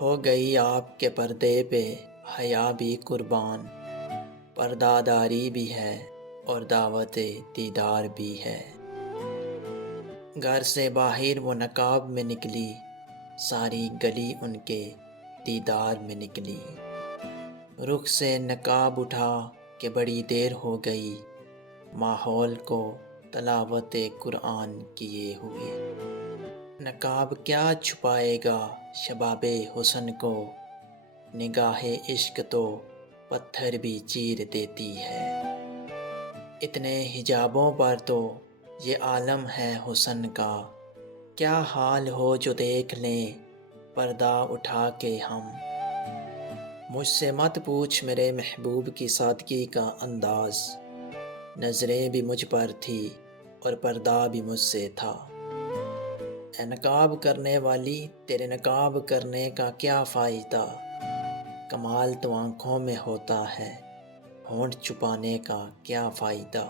ہو گئی آپ کے پردے پہ حیا بھی قربان، پردہ داری بھی ہے اور دعوت دیدار بھی ہے۔ گھر سے باہر وہ نقاب میں نکلی، ساری گلی ان کے دیدار میں نکلی۔ رخ سے نقاب اٹھا کہ بڑی دیر ہو گئی، ماحول کو تلاوت قرآن کیے ہوئے۔ نقاب کیا چھپائے گا شباب حسن کو، نگاہ عشق تو پتھر بھی چیر دیتی ہے۔ اتنے حجابوں پر تو یہ عالم ہے حسن کا، کیا حال ہو جو دیکھ لیں پردہ اٹھا کے ہم۔ مجھ سے مت پوچھ میرے محبوب کی سادگی کا انداز، نظریں بھی مجھ پر تھی اور پردہ بھی مجھ سے تھا۔ اے نقاب کرنے والی تیرے نقاب کرنے کا کیا فائدہ، کمال تو آنکھوں میں ہوتا ہے، ہونٹ چھپانے کا کیا فائدہ۔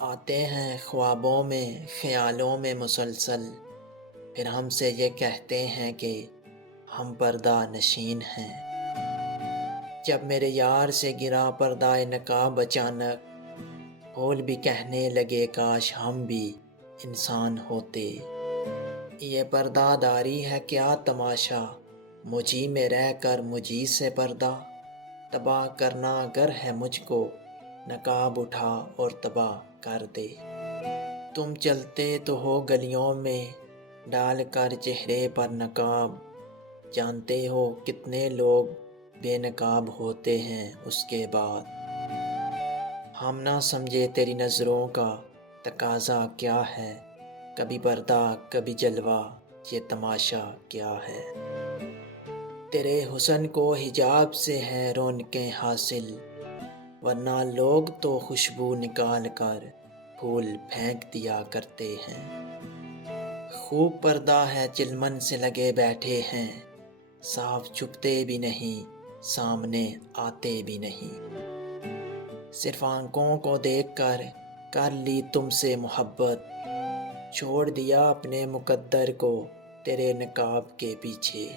آتے ہیں خوابوں میں خیالوں میں مسلسل، پھر ہم سے یہ کہتے ہیں کہ ہم پردہ نشین ہیں۔ جب میرے یار سے گرا پردہ نقاب اچانک، پھول بھی کہنے لگے کاش ہم بھی انسان ہوتے۔ یہ پردہ داری ہے کیا تماشا، مجھی میں رہ کر مجھی سے پردہ تباہ کرنا اگر ہے مجھ کو، نقاب اٹھا اور تباہ کر دے۔ تم چلتے تو ہو گلیوں میں ڈال کر چہرے پر نقاب، جانتے ہو کتنے لوگ بے نقاب ہوتے ہیں اس کے بعد۔ ہم نہ سمجھے تیری نظروں کا تقاضا کیا ہے، کبھی پردہ کبھی جلوہ یہ تماشا کیا ہے۔ تیرے حسن کو حجاب سے ہیں رونقیں حاصل، ورنہ لوگ تو خوشبو نکال کر پھول پھینک دیا کرتے ہیں۔ خوب پردہ ہے چلمن سے لگے بیٹھے ہیں، صاف چھپتے بھی نہیں سامنے آتے بھی نہیں۔ صرف آنکھوں کو دیکھ کر لی تم سے محبت، چھوڑ دیا اپنے مقدر کو تیرے نقاب کے پیچھے۔